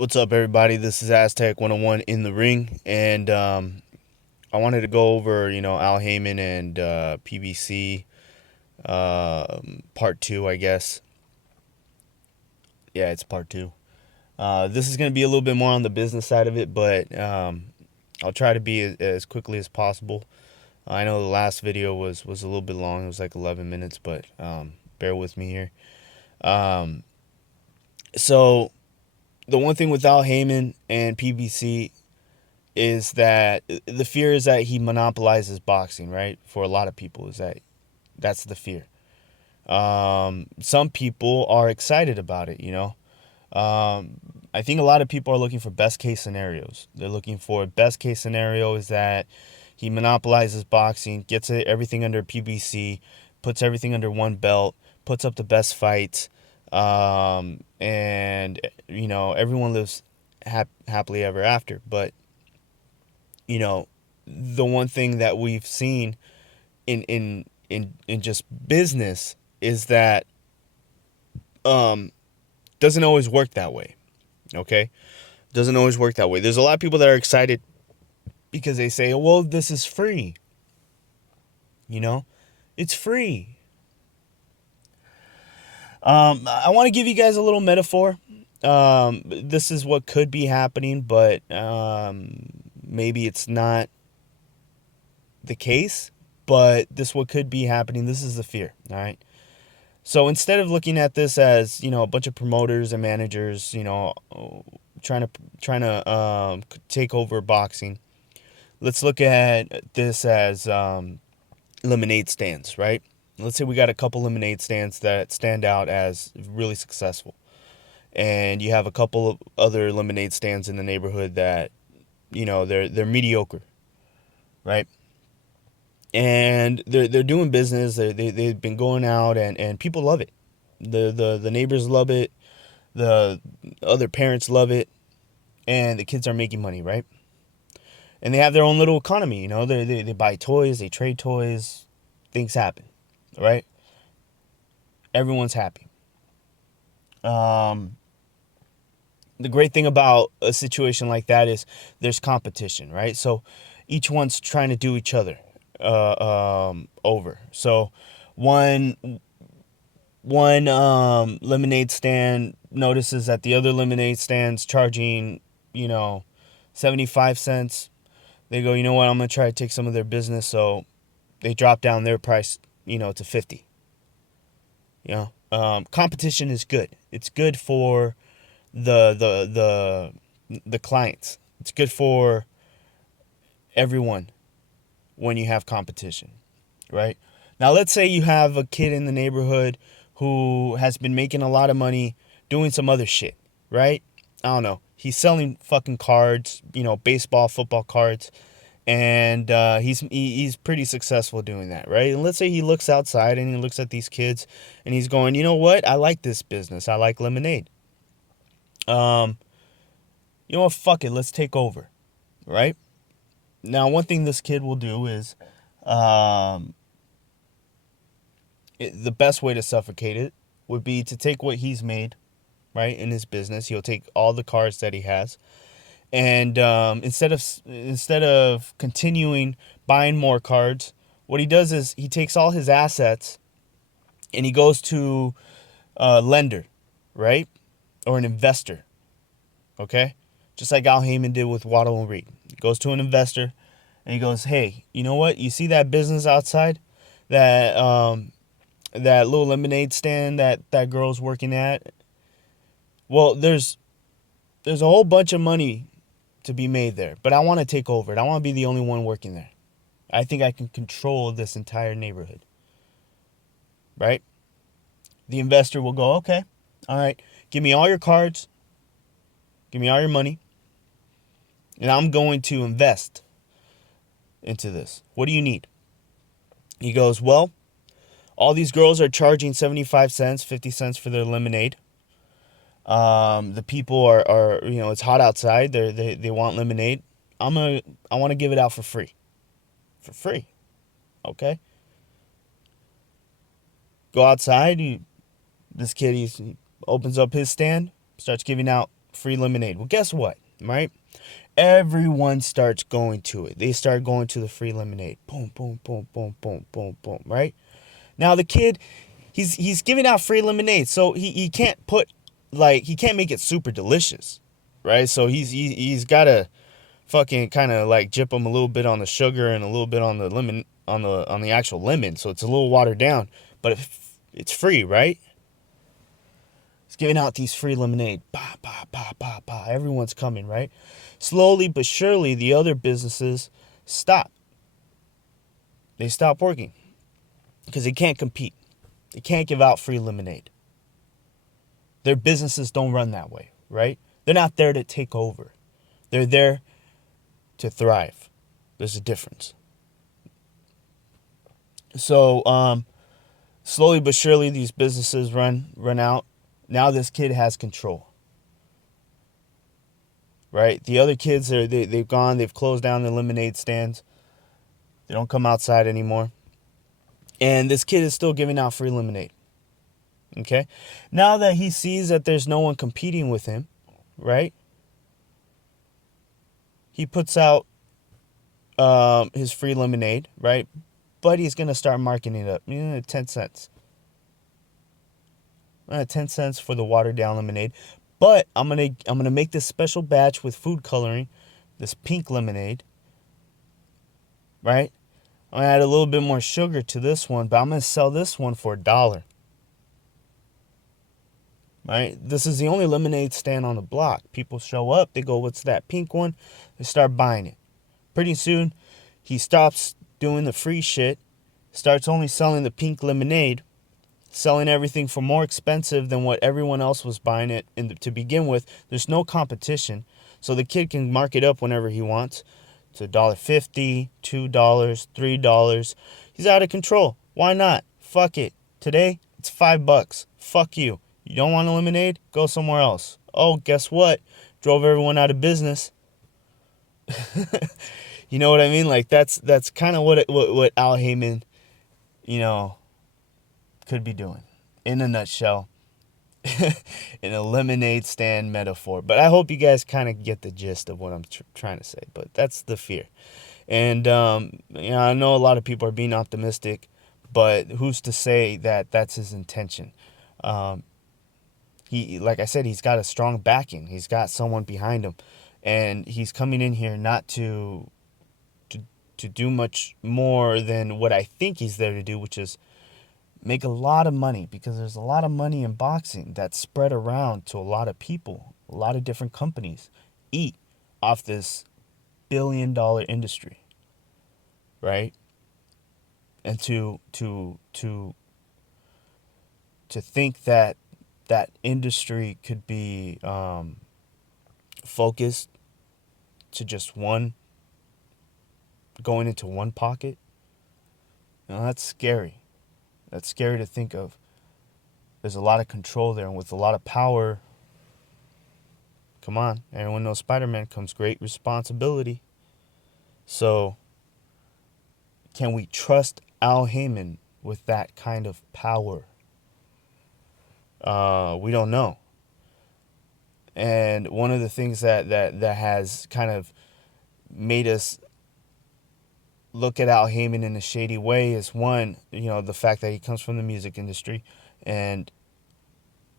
What's up, everybody? This is Aztec 101 in the ring, and I wanted to go over, Al Haymon and PBC part two, I guess. Yeah, it's part two. This is going to be a little bit more on the business side of it, but I'll try to be as quickly as possible. I know the last video was a little bit long; it was like 11 minutes, but bear with me here. Um, so the one thing with Al Haymon and PBC is that the fear is that he monopolizes boxing, right? For a lot of people, is that's the fear. Some people are excited about it. I think a lot of people are looking for best case scenarios. They're looking for best case scenario is that he monopolizes boxing, gets everything under PBC, puts everything under one belt, puts up the best fights, and everyone lives happily ever after. But you know, the one thing that we've seen in just business is that um doesn't always work that way. Okay? Doesn't always work that way. There's a lot of people that are excited because they say, "Well, this is free." You know? It's free. I want to give you guys a little metaphor. This is what could be happening, but maybe it's not the case, but this what could be happening. This is the fear, all right? So instead of looking at this as, a bunch of promoters and managers, trying to take over boxing, let's look at this as lemonade stands, right? Let's say we got a couple lemonade stands that stand out as really successful, and you have a couple of other lemonade stands in the neighborhood that, they're mediocre, right? And they're doing business. They've been going out, and people love it. The neighbors love it. The other parents love it, and the kids are making money, right? And they have their own little economy. They buy toys, they trade toys, things happen, right? Everyone's happy. Um, the great thing about a situation like that is there's competition, right? So each one's trying to do each other over. So one one lemonade stand notices that the other lemonade stand's charging, you know, 75 cents. They go, you know what, I'm going to try to take some of their business. So they drop down their price, to 50. Competition is good. It's good for the clients. It's good for everyone when you have competition, right? Now, let's say you have a kid in the neighborhood who has been making a lot of money doing some other shit, right? I don't know. He's selling fucking cards, baseball, football cards, and he's pretty successful doing that, right? And let's say he looks outside and he looks at these kids, and he's going, you know what? I like this business. I like lemonade. Um, you know what? Fuck it. Let's take over, right? Now, one thing this kid will do is, um, the best way to suffocate it would be to take what he's made, right, in his business. He'll take all the cards that he has, and instead of continuing buying more cards, what he does is he takes all his assets and he goes to a lender, right, or an investor. Okay, just like Al Heyman did with Waddle and Reed. He goes to an investor and he goes, "Hey, you know what? You see that business outside, that that little lemonade stand that girl's working at? Well, there's a whole bunch of money to be made there, but I want to take over it. I want to be the only one working there. I think I can control this entire neighborhood." Right? The investor will go, "Okay, all right, give me all your cards, give me all your money, and I'm going to invest into this. What do you need?" He goes, "Well, all these girls are charging 75 cents, 50 cents for their lemonade. The people are it's hot outside. They want lemonade. I want to give it out for free. For free. Okay? Go outside. This kid, he opens up his stand, starts giving out free lemonade. Well, guess what, right? Everyone starts going to it. They start going to the free lemonade. Boom, boom, boom, boom, boom, boom, boom, right? Now the kid, he's giving out free lemonade, so he can't put, like, he can't make it super delicious, right? So he's got to fucking kind of like jip them a little bit on the sugar and a little bit on the lemon, on the actual lemon, so it's a little watered down, but it's free, right? He's giving out these free lemonade. Bah, bah, bah, bah, bah. Everyone's coming, right? Slowly but surely, the other businesses stop. They stop working because they can't compete. They can't give out free lemonade. Their businesses don't run that way, right? They're not there to take over. They're there to thrive. There's a difference. So, slowly but surely, these businesses run out. Now this kid has control, right? The other kids they've gone. They've closed down the lemonade stands. They don't come outside anymore. And this kid is still giving out free lemonade. Okay? Now that he sees that there's no one competing with him, right? He puts out his free lemonade, right? But he's going to start marking it up. 10 cents. 10 cents for the watered down lemonade. But I'm gonna make this special batch with food coloring, this pink lemonade, right? I'm gonna add a little bit more sugar to this one, but I'm gonna sell this one for $1. Right? This is the only lemonade stand on the block. People show up, they go, "What's that pink one?" They start buying it. Pretty soon, he stops doing the free shit, starts only selling the pink lemonade, selling everything for more expensive than what everyone else was buying it to begin with. There's no competition, so the kid can mark it up whenever he wants to $1.50, $2, $3. He's out of control. Why not? Fuck it. Today, it's $5. Fuck you. You don't want a lemonade? Go somewhere else. Oh, guess what? Drove everyone out of business. You know what I mean? Like, that's kind of what Al Haymon, could be doing in a nutshell. In a lemonade stand metaphor. But I hope you guys kind of get the gist of what I'm trying to say. But that's the fear. And, I know a lot of people are being optimistic, but who's to say that that's his intention? Like I said, he's got a strong backing. He's got someone behind him. And he's coming in here not to do much more than what I think he's there to do, which is make a lot of money, because there's a lot of money in boxing that's spread around to a lot of people. A lot of different companies eat off this billion-dollar industry, right? And to think that industry could be focused to just going into one pocket, that's scary. That's scary to think of. There's a lot of control there, and with a lot of power, come on, everyone knows Spider-Man, comes great responsibility. So, can we trust Al Haymon with that kind of power? We don't know. And one of the things that has kind of made us look at Al Haymon in a shady way is, one, the fact that he comes from the music industry, and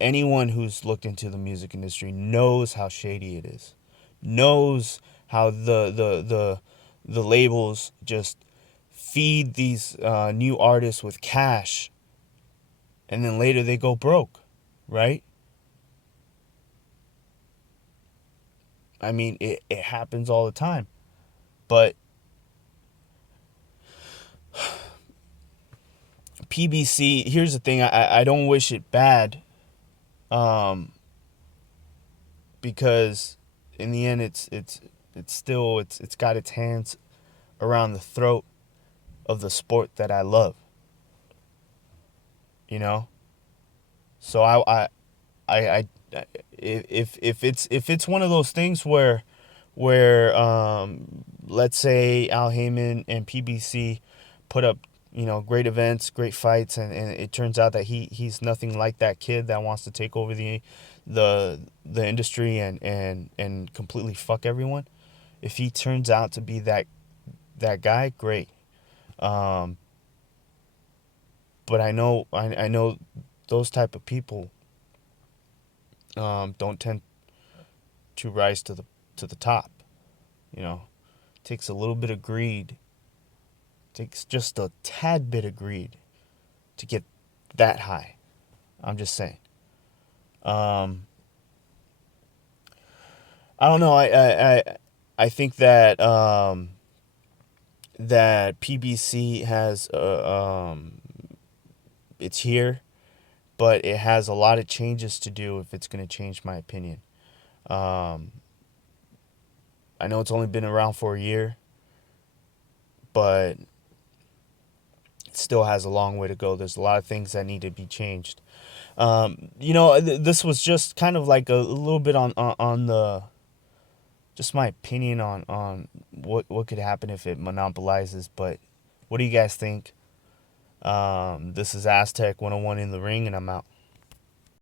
anyone who's looked into the music industry knows how shady it is, knows how the labels just feed these new artists with cash, and then later they go broke, right? I mean, it happens all the time. But PBC, here's the thing, I don't wish it bad, because in the end it's got its hands around the throat of the sport that I love. So if it's one of those things where let's say Al Haymon and PBC put up great events, great fights, and it turns out that he's nothing like that kid that wants to take over the the industry and completely fuck everyone. If he turns out to be that guy, great. Um, but I know those type of people don't tend to rise to the top. You know, takes a little bit of greed, takes just a tad bit of greed to get that high. I'm just saying. Um, I don't know. I think that that PBC has it's here, but it has a lot of changes to do if it's going to change my opinion. Um, I know it's only been around for a year, but it still has a long way to go. There's a lot of things that need to be changed. This was just kind of like a little bit on the just my opinion on what could happen if it monopolizes. But what do you guys think? This is Aztec 101 in the ring, and I'm out.